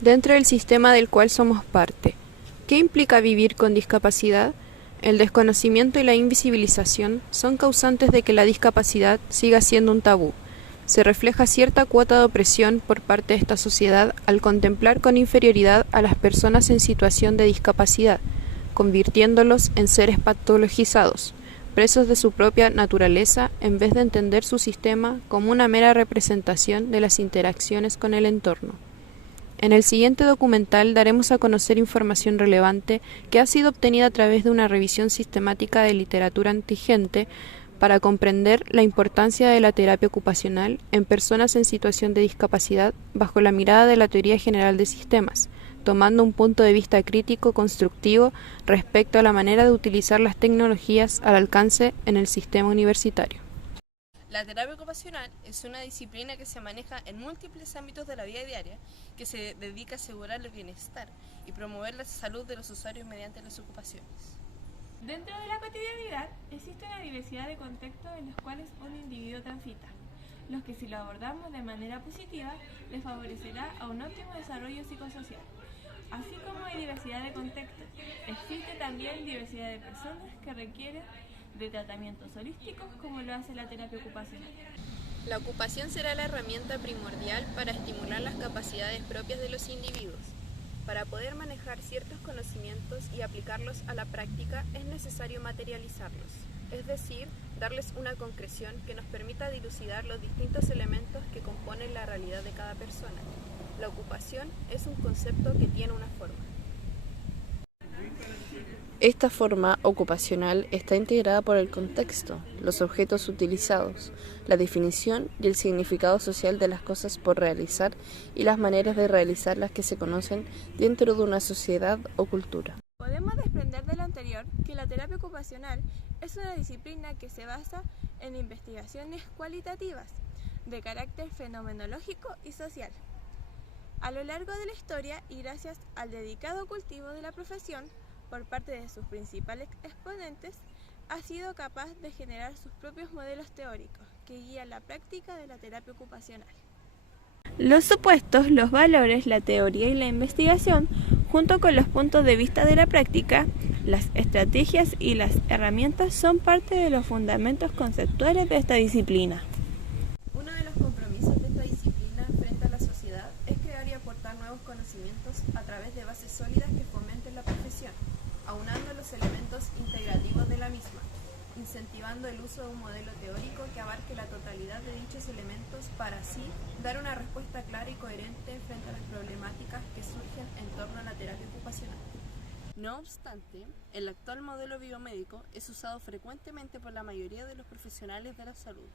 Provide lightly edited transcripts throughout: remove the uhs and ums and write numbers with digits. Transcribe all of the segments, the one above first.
dentro del sistema del cual somos parte. ¿Qué implica vivir con discapacidad? El desconocimiento y la invisibilización son causantes de que la discapacidad siga siendo un tabú. Se refleja cierta cuota de opresión por parte de esta sociedad al contemplar con inferioridad a las personas en situación de discapacidad, convirtiéndolos en seres patologizados, presos de su propia naturaleza, en vez de entender su sistema como una mera representación de las interacciones con el entorno. En el siguiente documental daremos a conocer información relevante que ha sido obtenida a través de una revisión sistemática de literatura antigente para comprender la importancia de la terapia ocupacional en personas en situación de discapacidad bajo la mirada de la teoría general de sistemas, tomando un punto de vista crítico constructivo respecto a la manera de utilizar las tecnologías al alcance en el sistema universitario. La terapia ocupacional es una disciplina que se maneja en múltiples ámbitos de la vida diaria, que se dedica a asegurar el bienestar y promover la salud de los usuarios mediante las ocupaciones. Dentro de la cotidianidad existe una diversidad de contextos en los cuales un individuo transita, los que si lo abordamos de manera positiva les favorecerá a un óptimo desarrollo psicosocial. Así como hay diversidad de contextos, existe también diversidad de personas que requieren de tratamientos holísticos como lo hace la terapia ocupacional. La ocupación será la herramienta primordial para estimular las capacidades propias de los individuos. Para poder manejar ciertos conocimientos y aplicarlos a la práctica es necesario materializarlos, es decir, darles una concreción que nos permita dilucidar los distintos elementos que componen la realidad de cada persona. La ocupación es un concepto que tiene una forma. Esta forma ocupacional está integrada por el contexto, los objetos utilizados, la definición y el significado social de las cosas por realizar y las maneras de realizarlas que se conocen dentro de una sociedad o cultura. Podemos desprender de lo anterior que la terapia ocupacional es una disciplina que se basa en investigaciones cualitativas de carácter fenomenológico y social. A lo largo de la historia y gracias al dedicado cultivo de la profesión, por parte de sus principales exponentes, ha sido capaz de generar sus propios modelos teóricos que guían la práctica de la terapia ocupacional. Los supuestos, los valores, la teoría y la investigación, junto con los puntos de vista de la práctica, las estrategias y las herramientas son parte de los fundamentos conceptuales de esta disciplina. Uno de los compromisos de esta disciplina frente a la sociedad es crear y aportar nuevos conocimientos a través de bases sólidas que fomenten la profesión, aunando los elementos integrativos de la misma, incentivando el uso de un modelo teórico que abarque la totalidad de dichos elementos para así dar una respuesta clara y coherente frente a las problemáticas que surgen en torno a la terapia ocupacional. No obstante, el actual modelo biomédico es usado frecuentemente por la mayoría de los profesionales de la salud.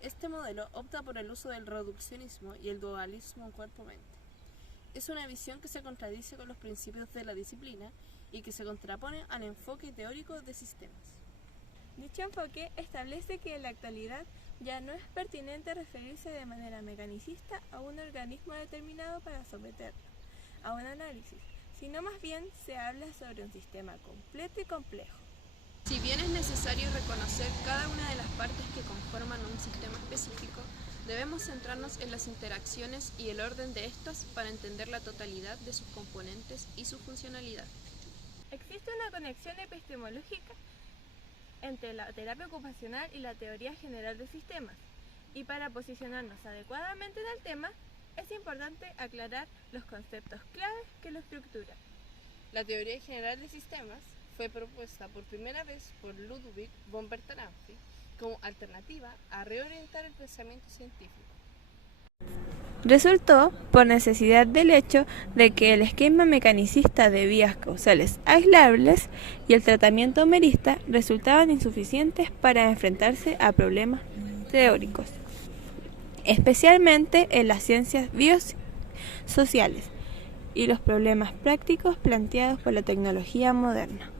Este modelo opta por el uso del reduccionismo y el dualismo cuerpo-mente. Es una visión que se contradice con los principios de la disciplina y que se contrapone al enfoque teórico de sistemas. Dicho enfoque establece que en la actualidad ya no es pertinente referirse de manera mecanicista a un organismo determinado para someterlo a un análisis, sino más bien se habla sobre un sistema completo y complejo. Si bien es necesario reconocer cada una de las partes que conforman un sistema específico, debemos centrarnos en las interacciones y el orden de estas para entender la totalidad de sus componentes y su funcionalidad. Existe una conexión epistemológica entre la terapia ocupacional y la teoría general de sistemas, y para posicionarnos adecuadamente en el tema, es importante aclarar los conceptos claves que lo estructuran. La teoría general de sistemas fue propuesta por primera vez por Ludwig von Bertalanffy como alternativa a reorientar el pensamiento científico. Resultó por necesidad del hecho de que el esquema mecanicista de vías causales aislables y el tratamiento homerista resultaban insuficientes para enfrentarse a problemas teóricos, especialmente en las ciencias biosociales y los problemas prácticos planteados por la tecnología moderna.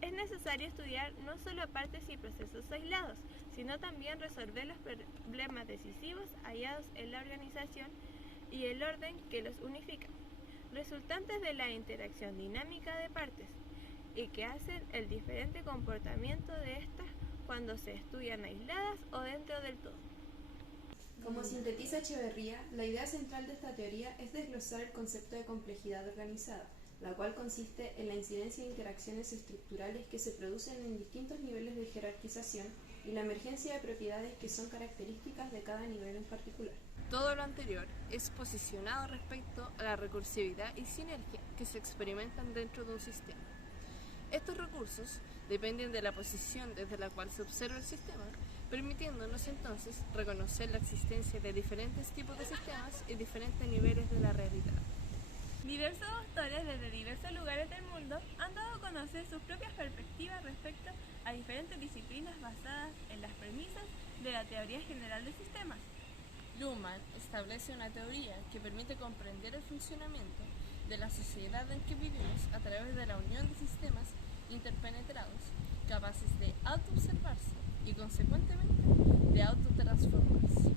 Es necesario estudiar no solo partes y procesos aislados, sino también resolver los problemas decisivos hallados en la organización y el orden que los unifican, resultantes de la interacción dinámica de partes, y que hacen el diferente comportamiento de estas cuando se estudian aisladas o dentro del todo. Como sintetiza Echeverría, la idea central de esta teoría es desglosar el concepto de complejidad organizada, la cual consiste en la incidencia de interacciones estructurales que se producen en distintos niveles de jerarquización y la emergencia de propiedades que son características de cada nivel en particular. Todo lo anterior es posicionado respecto a la recursividad y sinergia que se experimentan dentro de un sistema. Estos recursos dependen de la posición desde la cual se observa el sistema, permitiéndonos entonces reconocer la existencia de diferentes tipos de sistemas y diferentes niveles de la realidad. Diversos autores desde diversos lugares del mundo han dado a conocer sus propias perspectivas respecto a diferentes disciplinas basadas en las premisas de la teoría general de sistemas. Luhmann establece una teoría que permite comprender el funcionamiento de la sociedad en que vivimos a través de la unión de sistemas interpenetrados, capaces de autoobservarse y, consecuentemente, de autotransformarse.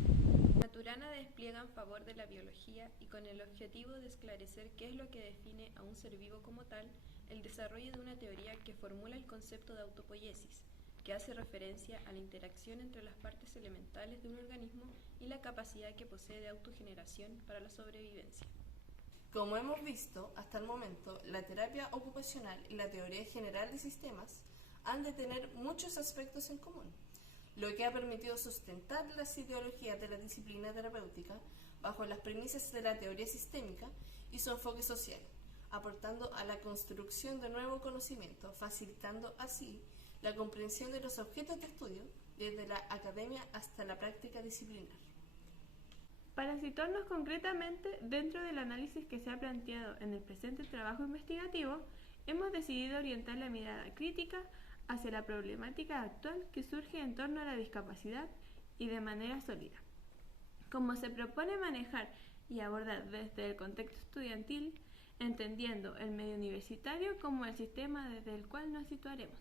Maturana despliega en favor de la biología y con el objetivo de esclarecer qué es lo que define a un ser vivo como tal, el desarrollo de una teoría que formula el concepto de autopoiesis, que hace referencia a la interacción entre las partes elementales de un organismo y la capacidad que posee de autogeneración para la sobrevivencia. Como hemos visto hasta el momento, la terapia ocupacional y la teoría general de sistemas han de tener muchos aspectos en común, lo que ha permitido sustentar las ideologías de la disciplina terapéutica bajo las premisas de la teoría sistémica y su enfoque social, aportando a la construcción de nuevo conocimiento, facilitando así la comprensión de los objetos de estudio desde la academia hasta la práctica disciplinar. Para situarnos concretamente dentro del análisis que se ha planteado en el presente trabajo investigativo, hemos decidido orientar la mirada crítica hacia la problemática actual que surge en torno a la discapacidad y de manera sólida. Como se propone manejar y abordar desde el contexto estudiantil, entendiendo el medio universitario como el sistema desde el cual nos situaremos.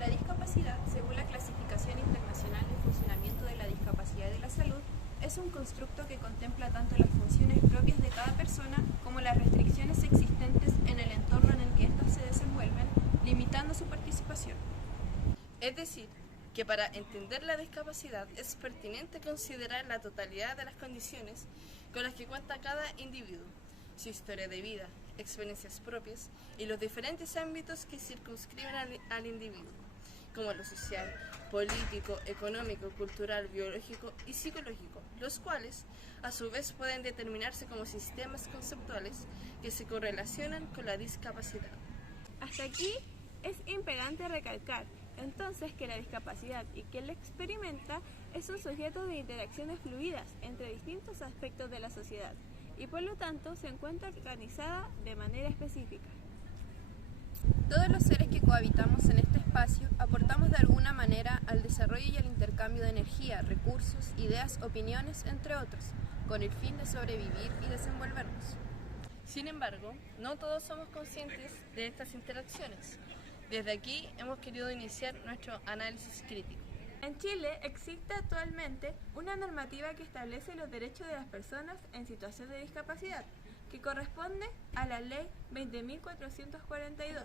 La discapacidad, según la Clasificación Internacional de Funcionamiento de la Discapacidad y de la Salud, es un constructo que contempla tanto las funciones propias de cada persona como las restricciones existentes en el entorno en el que éstas se desenvuelven, limitando su participación. Es decir, que para entender la discapacidad es pertinente considerar la totalidad de las condiciones con las que cuenta cada individuo, su historia de vida, experiencias propias y los diferentes ámbitos que circunscriben al individuo, como lo social, político, económico, cultural, biológico y psicológico, los cuales a su vez pueden determinarse como sistemas conceptuales que se correlacionan con la discapacidad. Hasta aquí es imperante recalcar entonces que la discapacidad y quien la experimenta es un sujeto de interacciones fluidas entre distintos aspectos de la sociedad y por lo tanto se encuentra organizada de manera específica. Todos los seres que cohabitamos en este espacio aportamos de alguna manera al desarrollo y al intercambio de energía, recursos, ideas, opiniones, entre otros, con el fin de sobrevivir y desenvolvernos. Sin embargo, no todos somos conscientes de estas interacciones. Desde aquí hemos querido iniciar nuestro análisis crítico. En Chile existe actualmente una normativa que establece los derechos de las personas en situación de discapacidad, que corresponde a la Ley 20.442,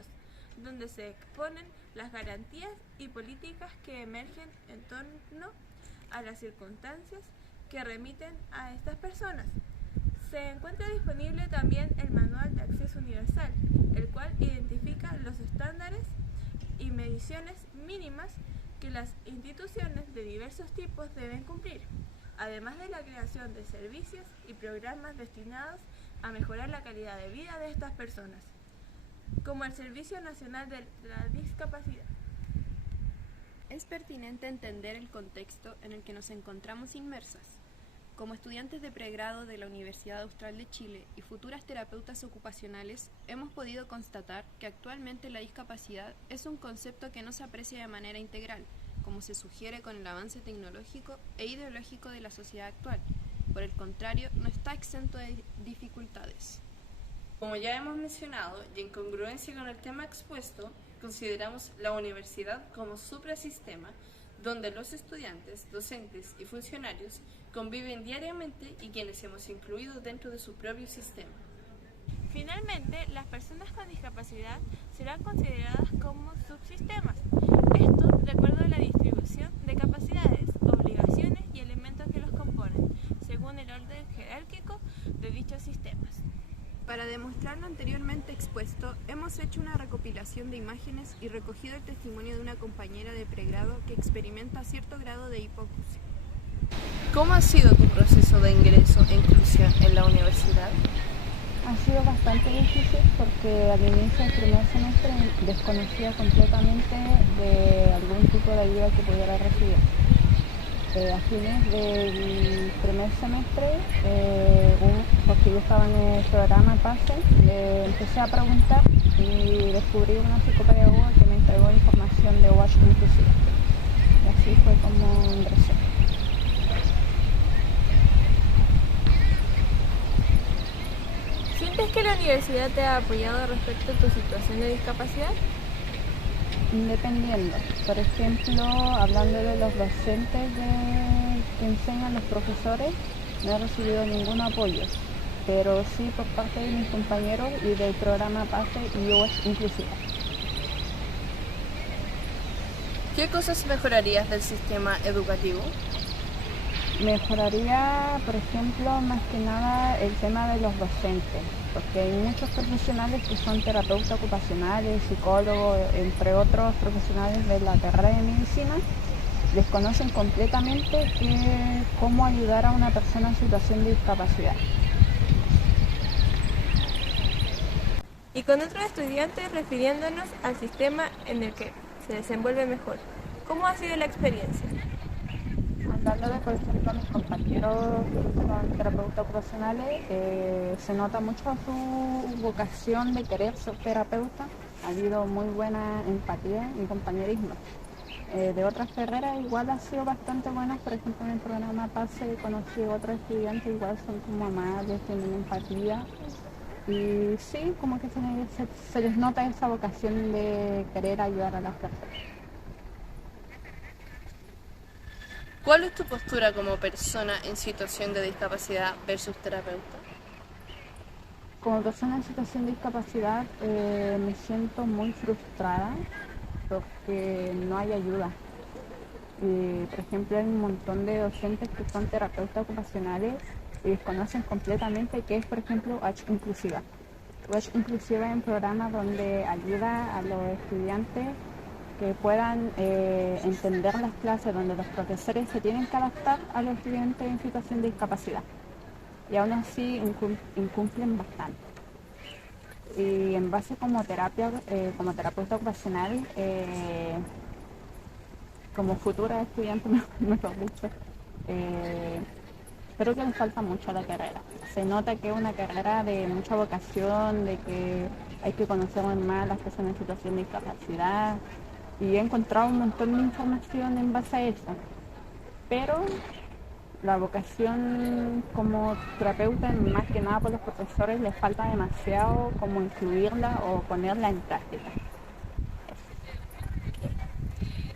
donde se exponen las garantías y políticas que emergen en torno a las circunstancias que remiten a estas personas. Se encuentra disponible también el Manual de Acceso Universal, el cual identifica los estándares y mediciones mínimas que las instituciones de diversos tipos deben cumplir, además de la creación de servicios y programas destinados a mejorar la calidad de vida de estas personas, como el Servicio Nacional de la Discapacidad. Es pertinente entender el contexto en el que nos encontramos inmersas. Como estudiantes de pregrado de la Universidad Austral de Chile y futuras terapeutas ocupacionales, hemos podido constatar que actualmente la discapacidad es un concepto que no se aprecia de manera integral, como se sugiere con el avance tecnológico e ideológico de la sociedad actual. Por el contrario, no está exento de dificultades. Como ya hemos mencionado, y en congruencia con el tema expuesto, consideramos la universidad como suprasistema, donde los estudiantes, docentes y funcionarios conviven diariamente y quienes hemos incluido dentro de su propio sistema. Finalmente, las personas con discapacidad serán consideradas como subsistemas, esto de acuerdo a la distribución de capacidades, obligaciones y elementos que los componen. anteriormente expuesto, hemos hecho una recopilación de imágenes y recogido el testimonio de una compañera de pregrado que experimenta cierto grado de hipoacusia. ¿Cómo ha sido tu proceso de ingreso e inclusión en la universidad? Ha sido bastante difícil porque al inicio del primer semestre desconocía completamente de algún tipo de ayuda que pudiera recibir. A fines del primer semestre, porque yo estaba en el programa PASE, empecé a preguntar y descubrí una psicopedagoga que me entregó información de WASH inclusiva. Y así fue como ingresé. ¿Sientes que la universidad te ha apoyado respecto a tu situación de discapacidad? Dependiendo. Por ejemplo, hablando de los docentes que enseñan los profesores, no he recibido ningún apoyo, pero sí por parte de mis compañeros y del programa PASE y UX Inclusiva. ¿Qué cosas mejorarías del sistema educativo? Mejoraría, por ejemplo, más que nada el tema de los docentes, porque hay muchos profesionales que son terapeutas ocupacionales, psicólogos, entre otros profesionales de la carrera de medicina, desconocen completamente cómo ayudar a una persona en situación de discapacidad. Y con otros estudiantes refiriéndonos al sistema en el que se desenvuelve mejor. ¿Cómo ha sido la experiencia? Hablando de, por ejemplo, mis compañeros que son terapeutas ocupacionales, se nota mucho su vocación de querer ser terapeuta. Ha habido muy buena empatía y compañerismo. De otras carreras igual ha sido bastante buenas, por ejemplo en el programa PASE conocí a otros estudiantes, igual son como amables, tienen empatía y sí, como que se les nota esa vocación de querer ayudar a las personas. ¿Cuál es tu postura como persona en situación de discapacidad versus terapeuta? Como persona en situación de discapacidad me siento muy frustrada porque no hay ayuda. Por ejemplo, hay un montón de docentes que son terapeutas ocupacionales y desconocen completamente qué es, por ejemplo, WASH Inclusiva. WASH Inclusiva es un programa donde ayuda a los estudiantes que puedan entender las clases, donde los profesores se tienen que adaptar a los estudiantes en situación de discapacidad. Y aún así incumplen bastante. Y en base como terapeuta ocupacional, como futura estudiante, mejor dicho, creo que les falta mucho a la carrera. Se nota que es una carrera de mucha vocación, de que hay que conocer más a las personas en situación de discapacidad, y he encontrado un montón de información en base a eso. Pero la vocación como terapeuta, más que nada por los profesores, les falta demasiado como incluirla o ponerla en práctica.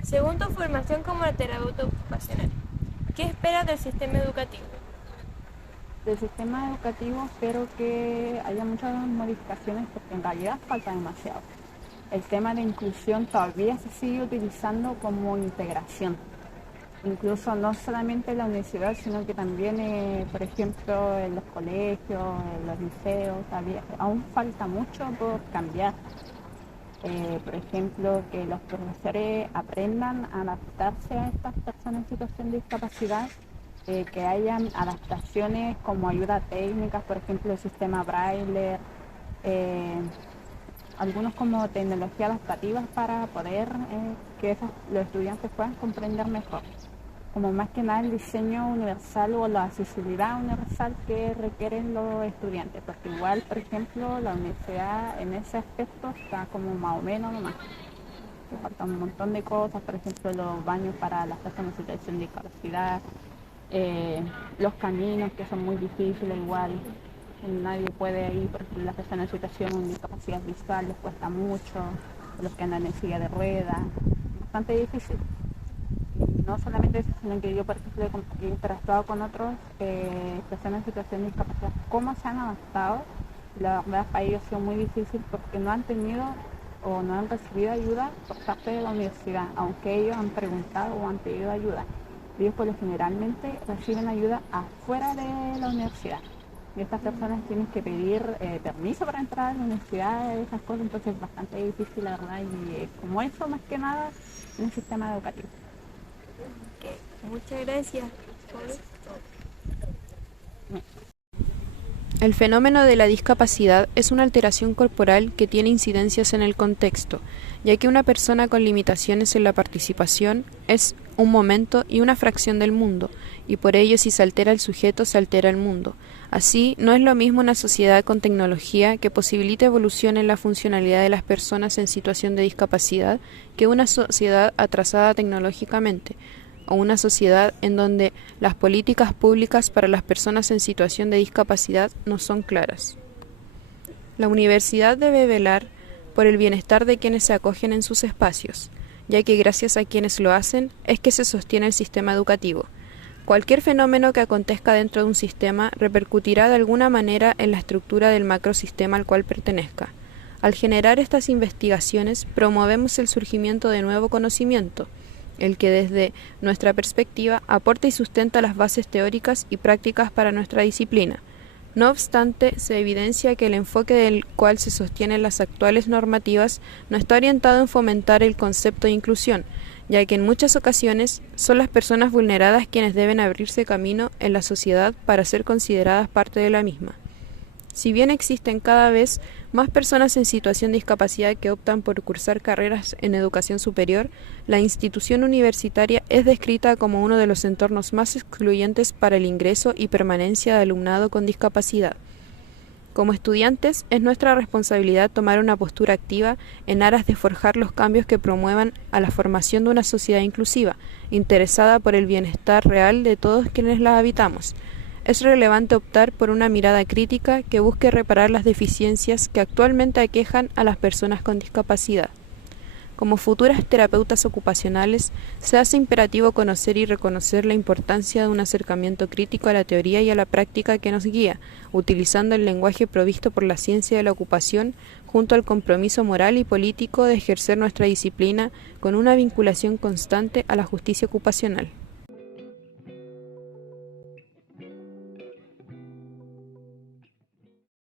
Según tu formación como terapeuta ocupacional, ¿qué esperas del sistema educativo? Del sistema educativo espero que haya muchas modificaciones porque en realidad falta demasiado. El tema de inclusión todavía se sigue utilizando como integración. Incluso no solamente en la universidad, sino que también, por ejemplo, en los colegios, en los liceos, aún falta mucho por cambiar. Por ejemplo, que los profesores aprendan a adaptarse a estas personas en situación de discapacidad, que hayan adaptaciones como ayuda técnicas, por ejemplo, el sistema Braille, algunos como tecnologías adaptativas para poder que los estudiantes puedan comprender mejor. Como más que nada el diseño universal o la accesibilidad universal que requieren los estudiantes, porque igual, por ejemplo, la universidad en ese aspecto está como más o menos nomás. Le faltan un montón de cosas, por ejemplo, los baños para las personas en situación de discapacidad, los caminos que son muy difíciles igual. Nadie puede ir, por ejemplo, las personas en situación de discapacidad visual les cuesta mucho, los que andan en silla de ruedas, bastante difícil. Y no solamente eso, sino que yo, por ejemplo, he interactuado con otros personas en situación de discapacidad, cómo se han adaptado. La verdad para ellos ha sido muy difícil porque no han tenido o no han recibido ayuda por parte de la universidad, aunque ellos han preguntado o han pedido ayuda. Ellos por lo generalmente reciben ayuda afuera de la universidad. y estas personas tienen que pedir permiso para entrar a la universidad, esas cosas, entonces es bastante difícil, la verdad, y como eso más que nada en el sistema educativo. Muchas gracias. El fenómeno de la discapacidad es una alteración corporal que tiene incidencias en el contexto, ya que una persona con limitaciones en la participación es un momento y una fracción del mundo, y por ello si se altera el sujeto, se altera el mundo. Así, no es lo mismo una sociedad con tecnología que posibilite evolución en la funcionalidad de las personas en situación de discapacidad que una sociedad atrasada tecnológicamente, o una sociedad en donde las políticas públicas para las personas en situación de discapacidad no son claras. La universidad debe velar por el bienestar de quienes se acogen en sus espacios, ya que gracias a quienes lo hacen es que se sostiene el sistema educativo. Cualquier fenómeno que acontezca dentro de un sistema repercutirá de alguna manera en la estructura del macrosistema al cual pertenezca. Al generar estas investigaciones, promovemos el surgimiento de nuevo conocimiento, el que desde nuestra perspectiva aporta y sustenta las bases teóricas y prácticas para nuestra disciplina. No obstante, se evidencia que el enfoque del cual se sostienen las actuales normativas no está orientado en fomentar el concepto de inclusión, ya que en muchas ocasiones son las personas vulneradas quienes deben abrirse camino en la sociedad para ser consideradas parte de la misma. Si bien existen cada vez más personas en situación de discapacidad que optan por cursar carreras en educación superior, la institución universitaria es descrita como uno de los entornos más excluyentes para el ingreso y permanencia de alumnado con discapacidad. Como estudiantes, es nuestra responsabilidad tomar una postura activa en aras de forjar los cambios que promuevan a la formación de una sociedad inclusiva, interesada por el bienestar real de todos quienes la habitamos. Es relevante optar por una mirada crítica que busque reparar las deficiencias que actualmente aquejan a las personas con discapacidad. Como futuras terapeutas ocupacionales, se hace imperativo conocer y reconocer la importancia de un acercamiento crítico a la teoría y a la práctica que nos guía, utilizando el lenguaje provisto por la ciencia de la ocupación, junto al compromiso moral y político de ejercer nuestra disciplina con una vinculación constante a la justicia ocupacional.